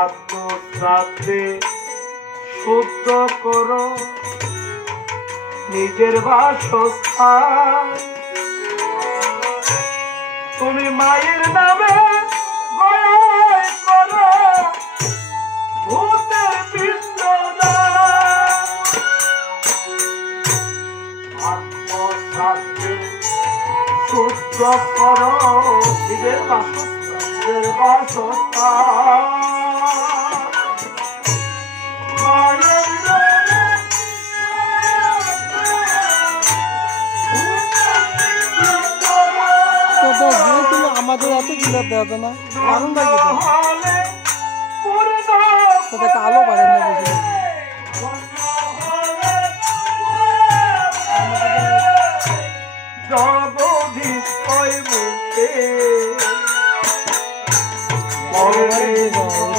আত্মশ্রাদ্ধে শুদ্ধ করো নিজের বাসস্থান তুমি মায়ের নামে আমাদের এত কিলো দেওয়া না কারণ আমি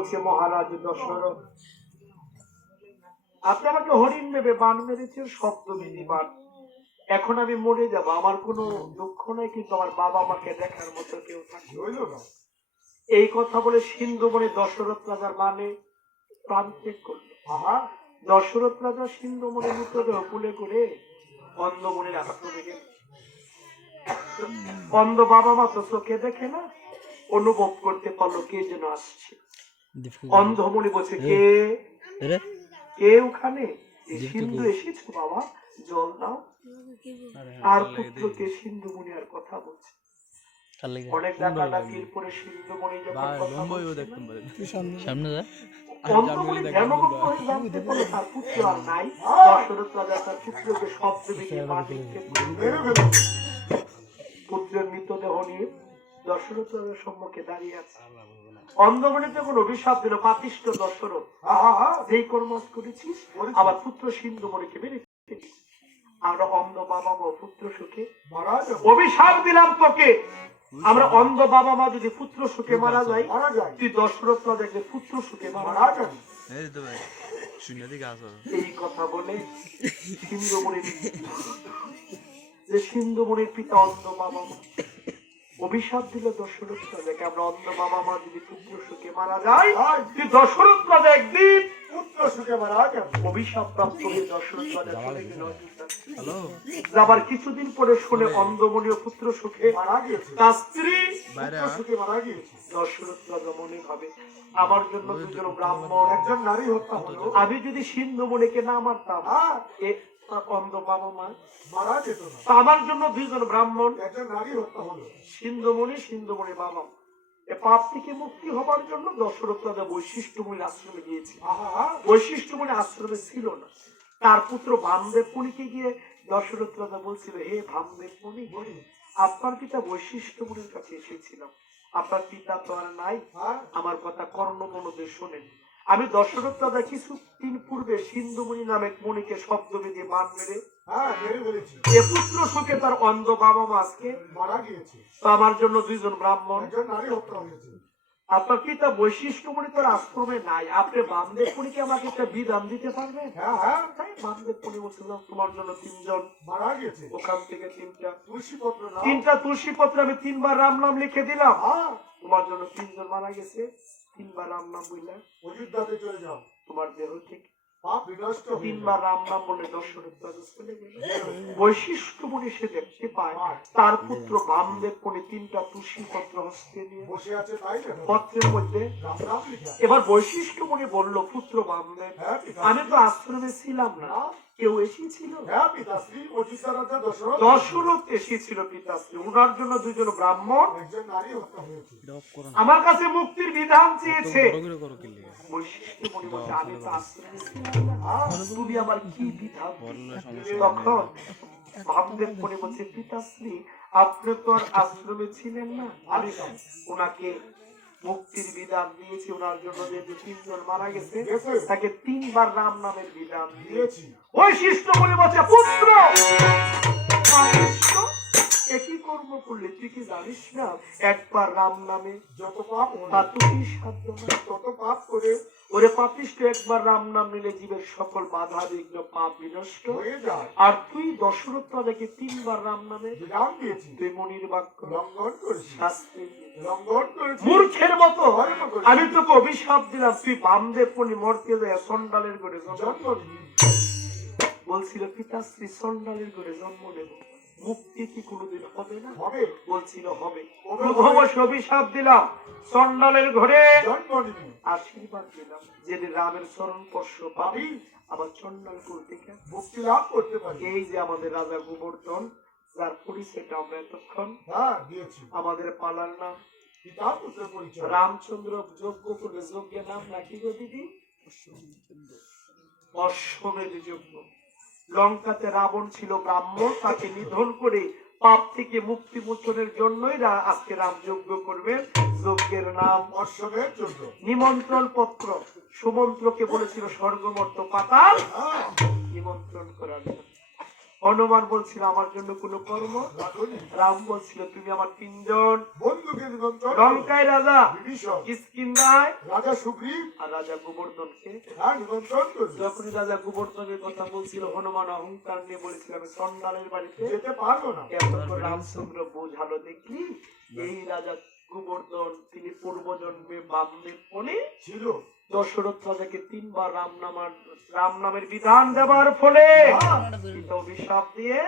বলছে মহারাজ দশরথ আপনি আমাকে হরিণ নেবে বান মেরেছেন সপ্তমিনী বান। এখন আমি মরে যাব। আমার কোনো দুঃখ নাই কিন্তু আমার বাবা মাকে দেখার মতো কেউ থাকবে। হইল না? এই কথা বলে সিন্ধু মনে দশরথ রাজার মানে প্রাণ ত্যাগ করল দশরথ রাজা সিন্ধু মনে মৃতদেহ কুলে করে অন্ধ মনে আশ্রমে গেল। অন্ধ বাবা মা তো চোখে দেখে না অনুভব করতে পারল কে যেন আসছে। অন্ধ মনে বলছে কে? কে ওখানে? সিন্ধু এসেছ বাবা জল দাও। আর পুত্রকে সিন্ধু মুনি আর কথা বলছে। অনেক ডাকা ডাকির পরে সিন্ধু মুনি যখন কথা সামনে? যা। অন্ধমণি পুত্র পুত্রের মৃতদেহ নিয়ে দশরথ রাজার সম্মুখে দাঁড়িয়ে আছে। অন্ধমণি যখন অভিশাপ দিল পাতিষ্ঠ দশরথ। যেই কর্ম করেছিস আবার পুত্র সিন্ধু মেরে। আমরা অন্ধ বাবা মা পুত্র সুখে। অভিশাপ দিলাম তোকে। আমরা অন্ধ বাবা মা যদি পুত্র সুখে মারা যাই যায় তুই দশরথ রাজাকে পুত্র সুখে মারা যাবে। এই কথা বলে সিন্ধুমণির যে সিন্ধুমণির পিতা অন্ধ বাবা মা অভিশাপ দিল দশরথ রাজাকে আমরা অন্ধ বাবা মা যদি পুত্র সুখে মারা যায় তুই দশরথ রাজা একদিন পুত্র সুখে মারা যাবে। অভিশাপ প্রাপ্ত হয়ে দশরথ রাজা চলে গেল আবার কিছুদিন পরে শুনে অন্ধমণি ও পুত্র সুখে মারা গিয়েছে। তার স্ত্রী পুত্র সুখে মারা গিয়েছে। দশরথ রাজা মনে ভাবে আমার জন্য দুজন ব্রাহ্মণ একজন নারী হত্যা হলো। আমি যদি সিন্ধুমণিকে না মারতাম এ অন্ধ বাবা মা। মারা যেত না। আমার জন্য দুইজন ব্রাহ্মণ। একজন নারী হত্যা হলো। সিন্ধুমণি সিন্ধুমণি বাবা। এ পাপ থেকে মুক্তি হবার জন্য দশরথ রাজা বৈশিষ্ট্যমণির আশ্রমে গিয়েছে বৈশিষ্ট্যমণি আশ্রমে ছিল না। তার পুত্র ভামদেব মুনিকে গিয়ে দশরথ রাজা বলছিল হে ভামদেব মুনি আপনার পিতা বৈশিষ্ট্য মুনির কাছে এসেছিলাম। আপনার পিতা তো আর নাই। আমার কথা কর্ণ মনোদে শোনেন আমি দশরথ রাজা কিছু দিন পূর্বে সিন্ধুমণি নামে মণিকে শব্দ বেঁধে মান মেরে। এ পুত্র সুখে তার অন্ধ বাবা মা আজকে মারা গিয়েছে। আমার জন্য দুইজন ব্রাহ্মণ। নারী হত্যা হয়েছে। আপনার তোর আশ্রমে নাই? আপনি বামদেব আমাকে একটা বিধান দিতে পারবেন? হ্যাঁ হ্যাঁ। তাই বামদেব বলছিলাম তোমার জন্য তিনজন। মারা গিয়েছে। ওখান থেকে তিনটা। তুলসী পত্র তিনটা তুলসী পত্র আমি তিনবার রাম নাম লিখে দিলাম। হ্যাঁ। তোমার জন্য তিনজন মারা গেছে। তিনবার রাম নাম বললাম অযোধ্যাতে চলে যাও। তোমার দেহ থেকে তিনবার রাম নাম বলে রাজা চলে গেল। বৈশিষ্ট্য মনে সে দেখতে পায়। তার পুত্র বামদেব পনে তিনটা তুলসী পত্র হস্তে নিয়ে বসে আছে তাই পত্রের মধ্যে এবার বৈশিষ্ট্য মনে বলল পুত্র বামদেব। হ্যাঁ আমি তো আশ্রমে ছিলাম না। কেউ এসেছিল হ্যাঁ পিতাশ্রী রাজা দশরথ। দশরথ এসেছিল পিতাশ্রী। উনার জন্য দুজন ব্রাহ্মণ। একজন নারী হত্যা হয়েছে। আমার কাছে মুক্তির বিধান চেয়েছে। মনে। তুমি আমার কি বিধান তখন ভাবদেব মনে বলছে পিতাশ্রী আপনি তো আর আশ্রমে ছিলেন না। আমি ওনাকে মুক্তির বিধান দিয়েছি ওনার জন্য যেহেতু তিনজন মারা গেছে। তাকে তিনবার রাম নামের বিধান দিয়েছি বৈশিষ্ট্য বলে বলছে পুত্র একই কর্ম করলে তুই কি জানিস না? একবার রাম নামে যত পাপ হলো তা তো কি সাধ্য তত পাপ করে ওরে পাপিষ্ঠ একবার রাম নাম নিলে জীবের সকল বাধা বিঘ্ন পাপ বিনষ্ট। হয়ে যায়। আর তুই দশরথ রাজাকে তিনবার রাম নামে বিধান দিয়েছি তুই মনির বাক্য লঙ্ঘন করেছি শাস্তি। লঙ্ঘন করেছি মূর্খের মতো। আমি তোকে অভিশাপ দিলাম। তুই বামদেব পনি মরতে যায় সন্ডালের করে জন্ম। বলছিল পিতাশ্রী সন্ডালের করে জন্ম নেব। মুক্তি কি কোনোদিন হবে না? হবে। বলছিল হবে। অবশ্য অভিশাপ দিলাম সন্ডালের ঘরে আশীর্বাদ দিলাম যেদিন রামের চরণ স্পর্শ পাবি আবার চন্ডাল করতে মুক্তি লাভ করতে পারি। এই যে আমাদের রাজা গোবর্ধন যার পরিচয়টা আমরা এতক্ষণ হ্যাঁ দিয়েছি। আমাদের পালার নাম। পিতা পুত্রের পরিচয়। রামচন্দ্র যজ্ঞ করবে যজ্ঞের নাম নাকি গো দিদি? অশ্বমেধ যজ্ঞ। লঙ্কাতে রাবণ ছিল ব্রাহ্মণ তাকে নিধন করে পাপ থেকে মুক্তি মোচনের জন্যই আজকে রাম যজ্ঞ করবেন যজ্ঞের নাম অশ্বমের জন্য নিমন্ত্রণ পত্র। সুমন্ত্রকে বলেছিল স্বর্গমর্ত পাতাল। হ্যাঁ। নিমন্ত্রণ করার জন্য। হনুমান বলছিল আমার জন্য কোনো কর্ম? রাম বলছিল তুমি আমার তিনজন বন্ধুকে লঙ্কায় রাজা কিসকিন্দায় রাজা সুগ্রীব আর রাজা গোবর্ধনকে নিমন্ত্রণ রাজা গোবর্ধনের কথা বলছিল হনুমান অহংকার নিয়ে বলেছিল আমি সন্ন্যালের বাড়িতে যেতে পারব না। রামচন্দ্র বোঝালো দেখি। এই রাজা গোবর্ধন তিনি পূর্বজন্মে বামদেব বনে ছিল। দশরথ রাজাকে তিনবার রাম নামার রাম নামের বিধান দেওয়ার ফলে অভিশাপ দিয়ে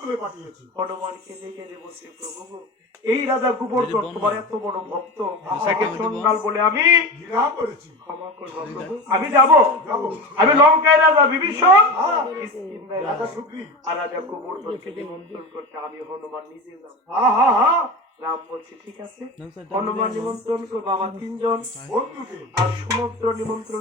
তুলে পাঠিয়েছি। হনুমানকে দেখে দেবো সে প্রভু এই রাজা গোবর্ধন তোমার এত বড় ভক্ত তাকে চন্ডাল বলে আমি আমি যাব? আমি লঙ্কায় রাজা বিভীষণ? কিষ্কিন্ধায় রাজা আর রাজা গোবর্ধনকে নিমন্ত্রণ করতে আমি হনুমান নিজে যাব। হা হা হা। রাম বলছে ঠিক আছে। হনুমান নিমন্ত্রণ করব আমার তিনজন। বন্ধুকে আর সমুদ্র নিমন্ত্রণ